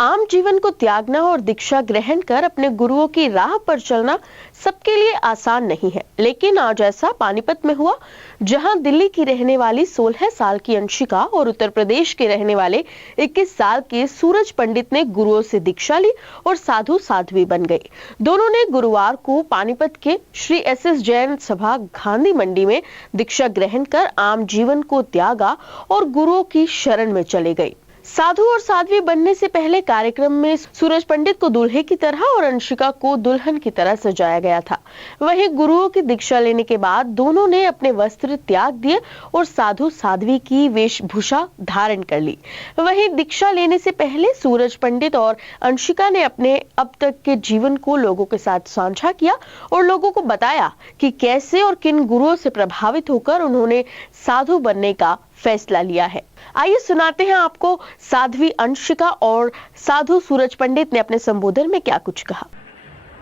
आम जीवन को त्यागना और दीक्षा ग्रहण कर अपने गुरुओं की राह पर चलना सबके लिए आसान नहीं है, लेकिन आज ऐसा पानीपत में हुआ, जहां दिल्ली की रहने वाली 16 साल की अंशिका और उत्तर प्रदेश के रहने वाले 21 साल के सूरज पंडित ने गुरुओं से दीक्षा ली और साधु साध्वी बन गए। दोनों ने गुरुवार को पानीपत के श्री एस जैन सभा गांधी मंडी में दीक्षा ग्रहण कर आम जीवन को त्यागा और गुरुओं की शरण में चले गए। साधु और साध्वी बनने से पहले कार्यक्रम में सूरज पंडित को दूल्हे की तरह और अंशिका को दुल्हन की तरह सजाया गया था। वहीं गुरुओं की दीक्षा लेने के बाद दोनों ने अपने वस्त्र त्याग दिए और साधु साध्वी की वेशभूषा धारण कर ली। वहीं दीक्षा लेने से पहले सूरज पंडित और अंशिका ने अपने अब तक के जीवन को लोगों के साथ साझा किया और लोगों को बताया कि कैसे और किन गुरुओं से प्रभावित होकर उन्होंने साधु बनने का फैसला लिया है। आइए सुनाते हैं आपको साध्वी अंशिका और साधु सूरज पंडित ने अपने संबोधन में क्या कुछ कहा।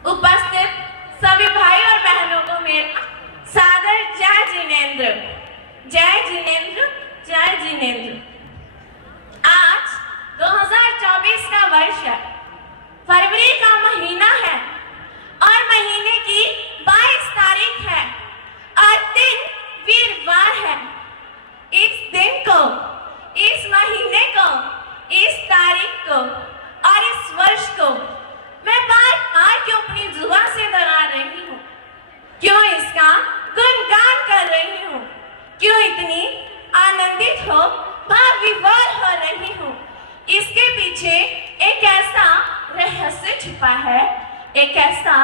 उपस्थित सभी भाई और बहनों को मेरा सादर जय जिनेंद्र, जय जिनेंद्र, जय जिनेंद्र। आज 2024 का वर्ष है, फरवरी का महीना है और महीने की 22 तारीख है और दिन वीरवार है। इस दिन को, इस महीने को, इस तारीख को और इस वर्ष को मैं बार बार क्यों अपनी जुबान से दोहरा रही हूँ, क्यों इसका गुणगान कर रही हूँ, क्यों इतनी आनंदित हो, भावविभोर हो रही हूँ। इसके पीछे एक ऐसा रहस्य छुपा है, एक ऐसा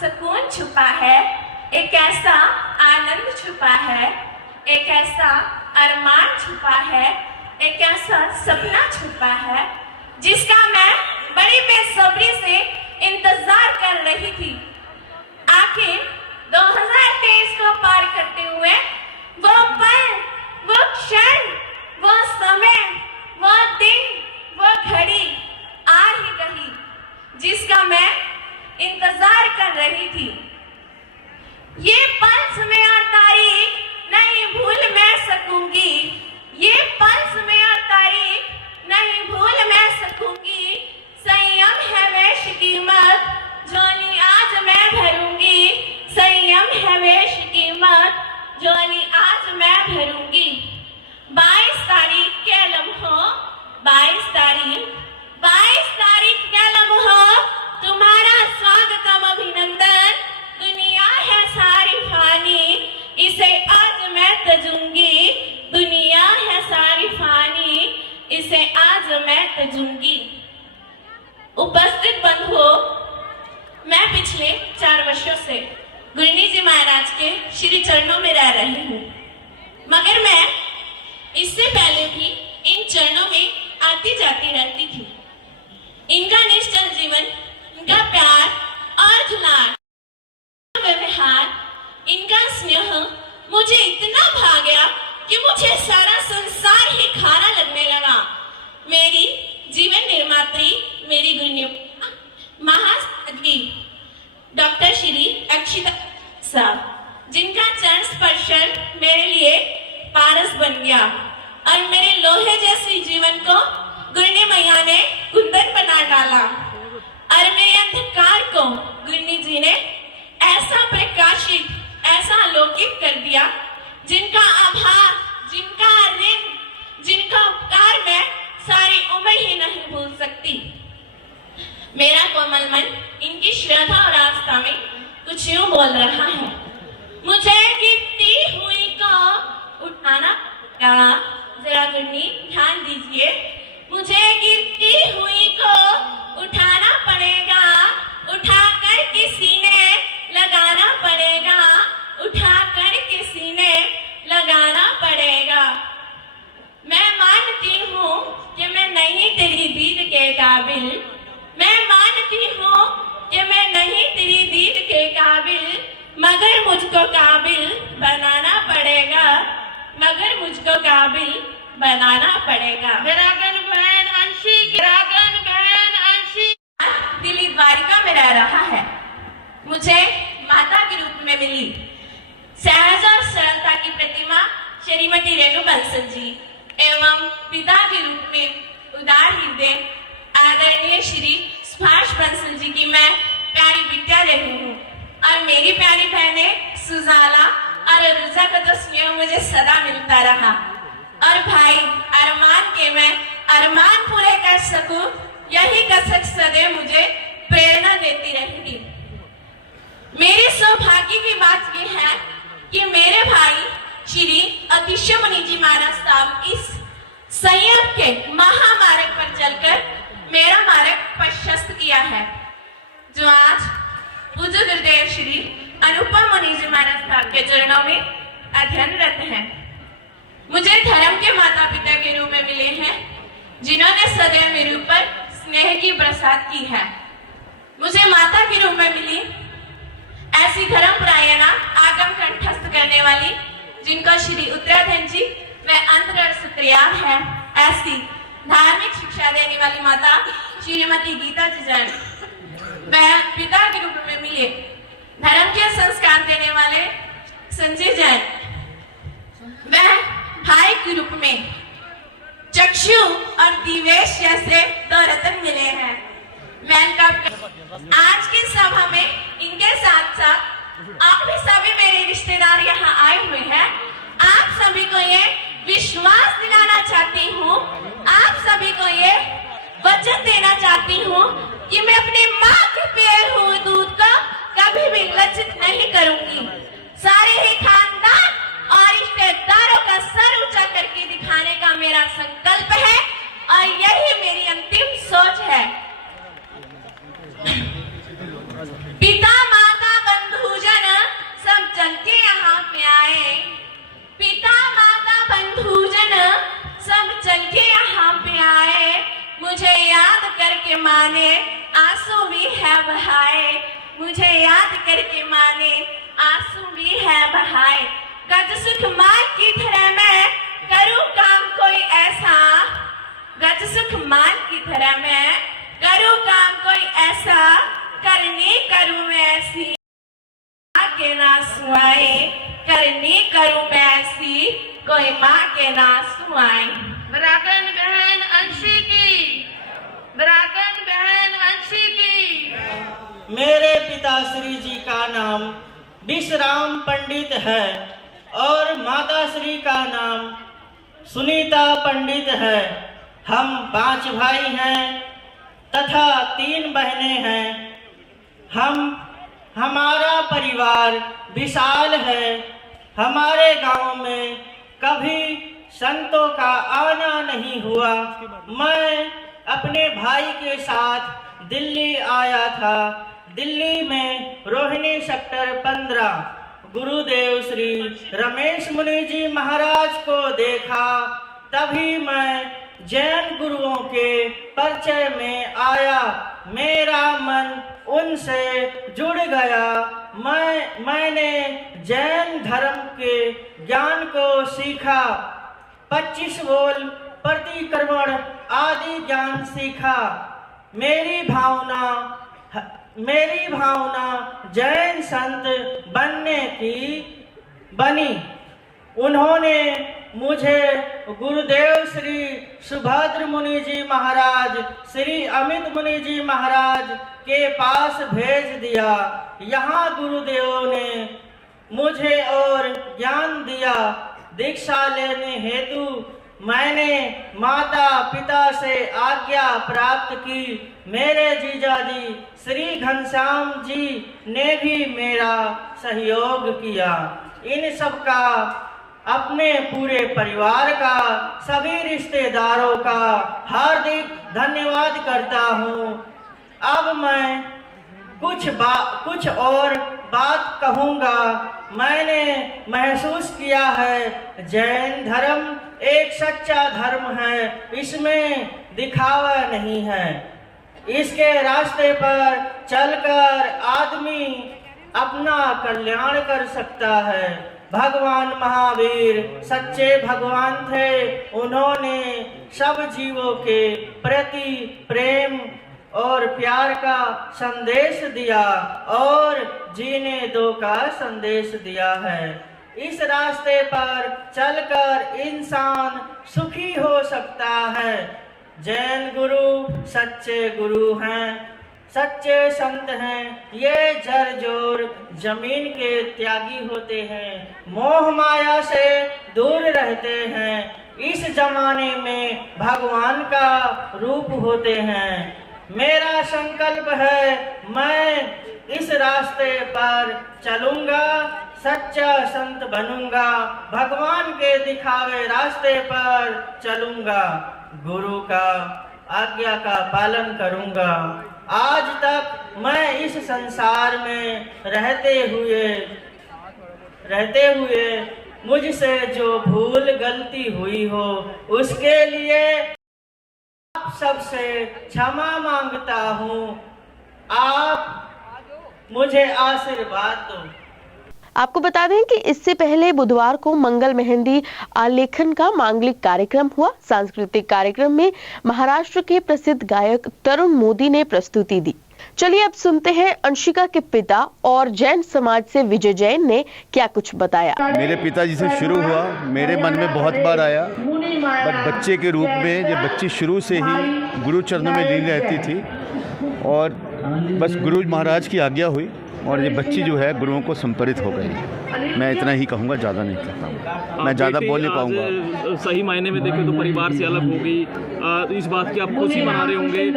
सुकून छुपा है, एक ऐसा आनंद छुपा है, एक ऐसा अरमान छुपा है, एक ऐसा सपना छुपा है जिसका मैं बड़ी बेसब्री से इंतजार कर रही थी। आखिर 2023 को पार करते हुए वो पल, वो क्षण, वो समय, वो दिन, वो घड़ी आ ही गई जिसका मैं इंतजार कर रही थी। ये पल, समय और तारीख नहीं भूल मैं सकूंगी, ये पल, समय और तारीख नहीं भूल मैं सकूंगी। संयम है वेश कीमत, जोनी आज मैं भरूंगी, संयम है वेश कीमत, जोनी आज मैं भरूंगी। 22 तारीख के लम्हों, 22 तारीख के लम्हों तुम्हारा स्वागतम अभिनंदन। दुनिया है सारी फानी, इसे आज मैं तजूंगी, दुनिया है सारी फानी, इसे आज मैं तजूंगी। उपस्थित बंधुओं, मैं पिछले 4 वर्षों से गुरुनी जी महाराज के श्री चरणों में रह रही हूँ, मगर मैं इससे पहले भी इन चरणों में आती जाती रहती थी। इनका निश्चल जीवन, इनका प्यार और दुलार, व्यवहार, इनका स्नेह मुझे इतना भा गया कि मुझे सारा संसार ही खारा लगने लगा। मेरी जीवन निर्मात्री, मेरी गुरु महासाध्वी डॉक्टर श्री अक्षिता साहब, जिनका चरण स्पर्शन मेरे लिए पारस बन गया और मेरे लोहे जैसे जीवन को गुरनी मैया ने कुंदन बना डाला और मेरे अंधकार को गुरनी जी ने ऐसा प्रकाशित, ऐसा अलौकिक कर दिया जिनका आभार, जिनका ऋण, जिनका उपकार मैं सारी उम्र ही नहीं भूल सकती। मेरा कोमल मन इनकी श्रद्धा और आस्था में कुछ यूं बोल रहा है। मुझे गिरती हुई को उठाना पड़ेगा, जरा गुरनी ध्यान दीजिए, मुझे गिरती हुई को उठाना पड़ेगा, उठाकर किसी ने लगाना पड़ेगा, उठाकर किसी ने लगाना पड़ेगा। मैं मानती हूँ कि मैं नहीं तेरी दीद के काबिल, मैं मानती हूँ कि मैं नहीं तेरी दीद के काबिल, मगर मुझको काबिल बनाना पड़ेगा, मगर मुझको काबिल बनाना पड़ेगा। गिरागन बहन अंशी, गिरागन बहन अंशी दिल्ली द्वारिका में रह रहा है। मुझे माता के रूप में मिली सहज और सरलता की प्रतिमा श्रीमती रेणु बंसल जी एवं पिता के रूप में उदार हृदय आदरणीय जी की मैं प्यारी बिटिया रही हूँ और मेरी प्यारी बहनें सुजाला और रुजा का तो स्नेह मुझे सदा मिलता रहा। और भाई अरमान के मैं अरमान पूरे कर सकूं, यही कसक सदैव मुझे प्रेरणा देती रहेगी। मेरे सौभाग्य की बात यह है कि मेरे भाई श्री अतिशय मुनि जी महाराज साहब इस संयम के महामार्ग पर चलकर मेरा मार्ग प्रशस्त किया है, जो आज पूज्य गुरुदेव श्री अनुपम मुनि जी महाराज साहब के चरणों में अध्ययनरत हैं। मुझे धर्म के माता पिता के रूप में मिले हैं, जिन्होंने सदैव मेरे ऊपर स्नेह की बरसात की है। मुझे माता के रूप में मिली ऐसी धर्म परायणा आगम कंठस्थ करने वाली, जिनका श्री उत्तराधन जी व अंतरर सुत्रियार है, ऐसी धार्मिक शिक्षा देने वाली माता श्रीमती गीता जी जैन। वह पिता के रूप में मिले धर्म के संस्कार देने वाले संजय जैन। वह भाई के रूप में चक्षु और दिवेश जैसे दो रत्न मिले हैं। आज की सभा में इनके साथ साथ आप भी सभी मेरे रिश्तेदार यहाँ आए हुए हैं। आप सभी को ये विश्वास दिलाना चाहती हूँ, आप सभी को ये वचन देना चाहती हूँ कि मैं अपनी माँ के पिए हुए दूध का कभी भी लज्जित नहीं करूंगी। सारे ही खानदान और रिश्तेदारों का सर ऊंचा करके दिखाने का मेरा संकल्प है और यही मेरी अंतिम सोच है। पिता माता बंधुजन सब चल के यहाँ पे आए, पिता माता बंधुजन सब चल के यहाँ पे आए, मुझे याद करके माने आंसू भी है बहाए, मुझे याद करके माने आंसू भी है बहाए। गज सुख माल की तरह मैं करूँ काम कोई ऐसा, गज सुख माल की तरह मैं करूँ काम कोई ऐसा, करनी करूँ मैं ऐसी माँ के ना सुआए, करनी करूँ मैं ऐसी कोई माँ के ना सुआए। बरागन बहन अंशी की, बरागन बहन अंशी की। मेरे पिताश्री जी का नाम विश्राम पंडित है और माताश्री का नाम सुनीता पंडित है। हम 5 भाई हैं तथा 3 बहनें हैं। हमारा परिवार विशाल है। हमारे गांव में कभी संतों का आना नहीं हुआ। मैं अपने भाई के साथ दिल्ली आया था। दिल्ली में रोहिणी सेक्टर 15 गुरुदेव श्री रमेश मुनि जी महाराज को देखा। तभी मैं जैन गुरुओं के परिचय में आया। मेरा मन उनसे जुड़ गया। मैंने जैन धर्म के ज्ञान को सीखा। 25 बोल प्रतिक्रमण आदि ज्ञान सीखा। मेरी भावना जैन संत बनने की बनी। उन्होंने मुझे गुरुदेव श्री सुभद्र मुनि जी महाराज, श्री अमित मुनि जी महाराज के पास भेज दिया। यहाँ गुरुदेव ने मुझे और ज्ञान दिया। दीक्षा लेने हेतु मैंने माता पिता से आज्ञा प्राप्त की। मेरे जीजाजी श्री घनश्याम जी ने भी मेरा सहयोग किया। इन सब का, अपने पूरे परिवार का, सभी रिश्तेदारों का हार्दिक धन्यवाद करता हूँ। अब मैं कुछ और बात कहूँगा। मैंने महसूस किया है जैन धर्म एक सच्चा धर्म है। इसमें दिखावा नहीं है। इसके रास्ते पर चलकर आदमी अपना कल्याण कर सकता है। भगवान महावीर सच्चे भगवान थे। उन्होंने सब जीवों के प्रति प्रेम और प्यार का संदेश दिया और जीने दो का संदेश दिया है। इस रास्ते पर चलकर इंसान सुखी हो सकता है। जैन गुरु सच्चे गुरु हैं। सच्चे संत हैं, ये जरजोर जमीन के त्यागी होते हैं, मोह माया से दूर रहते हैं, इस जमाने में भगवान का रूप होते हैं। मेरा संकल्प है मैं इस रास्ते पर चलूंगा, सच्चा संत बनूंगा, भगवान के दिखावे रास्ते पर चलूंगा, गुरु का आज्ञा का पालन करूंगा। आज तक मैं इस संसार में रहते हुए मुझसे जो भूल गलती हुई हो उसके लिए आप सबसे क्षमा मांगता हूँ। आप मुझे आशीर्वाद दो। आपको बता दें कि इससे पहले बुधवार को मंगल मेहंदी आलेखन का मांगलिक कार्यक्रम हुआ। सांस्कृतिक कार्यक्रम में महाराष्ट्र के प्रसिद्ध गायक तरुण मोदी ने प्रस्तुति दी। चलिए अब सुनते हैं अंशिका के पिता और जैन समाज से विजय जैन ने क्या कुछ बताया। मेरे पिताजी से शुरू हुआ, मेरे मन में बहुत बार आया, बट बच्चे के रूप में जब बच्ची शुरू से ही गुरु चरणों में लीन रहती थी और बस गुरु महाराज की आज्ञा हुई और ये बच्ची जो है गुरुओं को संपरित हो गई। मैं इतना ही कहूँगा, ज़्यादा नहीं कहता, मैं ज़्यादा बोल नहीं पाऊँगा। सही मायने में देखें तो परिवार से अलग हो गई, इस बात की आप खुशी मना रहे होंगे,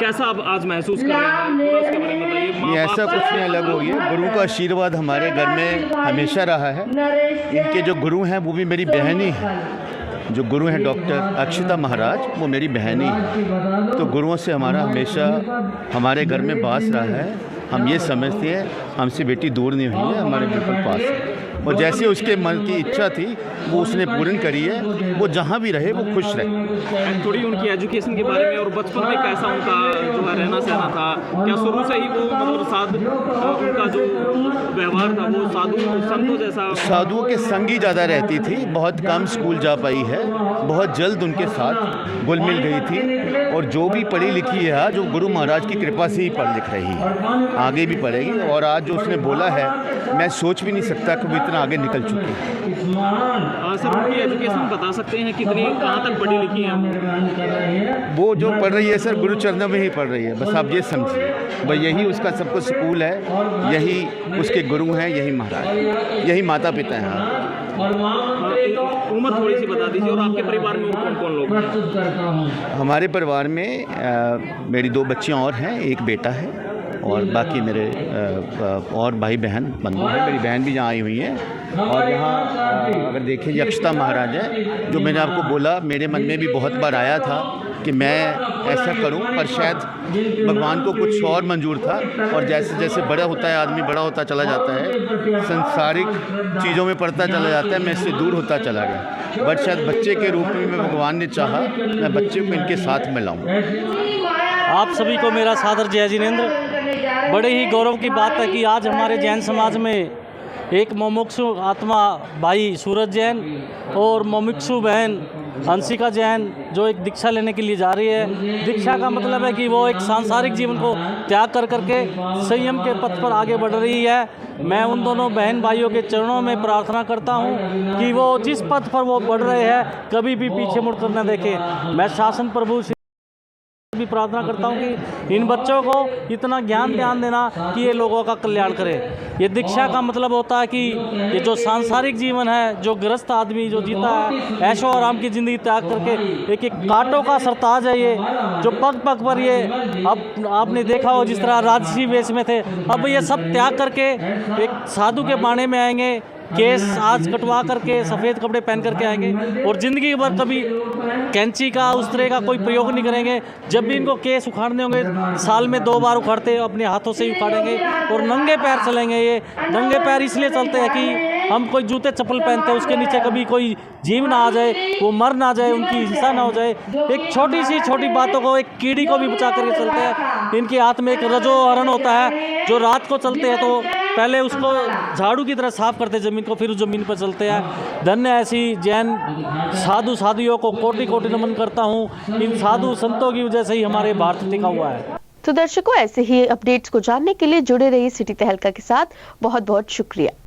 कैसा आप आज महसूस कर रहे हैं, थोड़ा उसके बारे में बताइए। ये ऐसा कुछ नहीं अलग हो गया, गुरु का आशीर्वाद हमारे घर में हमेशा रहा है। इनके जो गुरु हैं वो भी मेरी बहन ही है। जो गुरु हैं डॉक्टर अक्षता महाराज, वो मेरी बहन ही है। तो गुरुओं से हमारा हमेशा हमारे घर में वास रहा है। हम ये समझते हैं हमसे बेटी दूर नहीं हुई है, हमारे बिल्कुल पास है और जैसे उसके मन की इच्छा थी वो उसने पूर्ण करी है। वो जहाँ भी रहे वो खुश रहे। थोड़ी उनकी एजुकेशन के बारे में और बचपन में कैसा उनका जो है रहना सहना था, क्या शुरू से ही वो मतलब उनका जो व्यवहार था वो संतों जैसा? साधुओं के संग ही ज़्यादा रहती थी, बहुत कम स्कूल जा पाई है, बहुत जल्द उनके साथ घुल मिल गई थी और जो भी पढ़ी लिखी है जो गुरु महाराज की कृपा से ही पढ़ लिख रही है, आगे भी पढ़ेगी। और आज जो उसने बोला है मैं सोच भी नहीं सकता कि वो इतना आगे निकल चुकी है। सर उनकी एजुकेशन बता सकते हैं कितनी, कहाँ तक पढ़ी लिखी है? वो जो पढ़ रही है सर गुरु चरणों में ही पढ़ रही है, बस आप ये समझिए। भाई यही उसका सब कुछ स्कूल है, यही उसके गुरु हैं, यही महाराज, यही माता पिता हैं। उम्र थोड़ी सी बता दीजिए और आपके परिवार में कौन कौन लोग हैं? हमारे परिवार में मेरी 2 बच्चियां और हैं, एक बेटा है और बाकी मेरे और भाई बहन बंधु हैं। मेरी बहन भी यहाँ आई हुई है और यहाँ अगर देखें ये अक्षता महाराज है, जो मैंने आपको बोला मेरे मन में भी बहुत बार आया था कि मैं ऐसा करूं, पर शायद भगवान को कुछ और मंजूर था। और जैसे जैसे बड़ा होता है आदमी, बड़ा होता चला जाता है, संसारिक चीज़ों में पड़ता चला जाता है, मैं इससे दूर होता चला गया। बट शायद बच्चे के रूप में भगवान ने चाहा मैं बच्चे को इनके साथ में लाऊं। आप सभी को मेरा सादर जय जिनेंद्र। बड़े ही गौरव की बात है कि आज हमारे जैन समाज में एक मुमुक्षु आत्मा भाई सूरज जैन और मुमुक्षु बहन अंशिका जैन जो एक दीक्षा लेने के लिए जा रही है। दीक्षा का मतलब है कि वो एक सांसारिक जीवन को त्याग कर करके संयम के पथ पर आगे बढ़ रही है। मैं उन दोनों बहन भाइयों के चरणों में प्रार्थना करता हूं कि वो जिस पथ पर वो बढ़ रहे हैं कभी भी पीछे मुड़कर न देखें। मैं शासन प्रभु भी प्रार्थना करता हूं कि इन बच्चों को इतना ज्ञान देना कि ये लोगों का कल्याण करे। ये दीक्षा का मतलब होता है कि ये जो सांसारिक जीवन है, जो गृहस्थ आदमी जो जीता है ऐशो आराम की ज़िंदगी त्याग करके एक कांटों का सरताज है ये, जो पग पग पर ये अब आपने देखा हो जिस तरह राजसी वेश में थे, अब ये सब त्याग करके एक साधु के बाणे में आएंगे, केस आज कटवा करके सफ़ेद कपड़े पहन करके आएंगे और ज़िंदगी भर कभी कैंची का उस तरह का कोई प्रयोग नहीं करेंगे। जब भी इनको केस उखाड़ने होंगे साल में 2 बार उखाड़ते, अपने हाथों से ही उखाड़ेंगे और नंगे पैर चलेंगे। ये नंगे पैर इसलिए चलते हैं कि हम कोई जूते चप्पल पहनते हैं उसके नीचे कभी कोई जीव ना आ जाए, वो मर ना जाए, उनकी हिंसा ना हो जाए। एक छोटी बातों को, एक कीड़ी को भी बचा करके चलते हैं। इनके हाथ में एक रजोहरण होता है, जो रात को चलते हैं तो पहले उसको झाड़ू की तरह साफ करते ज़मीन को, फिर उस ज़मीन पर चलते हैं। धन्य ऐसी जैन साधु साधियों को कोटि कोटि नमन करता हूँ। इन साधु संतों की वजह से ही हमारे भारत टिका हुआ है। तो दर्शकों, ऐसे ही अपडेट्स को जानने के लिए जुड़े रहिए सिटी तहलका के साथ। बहुत बहुत शुक्रिया।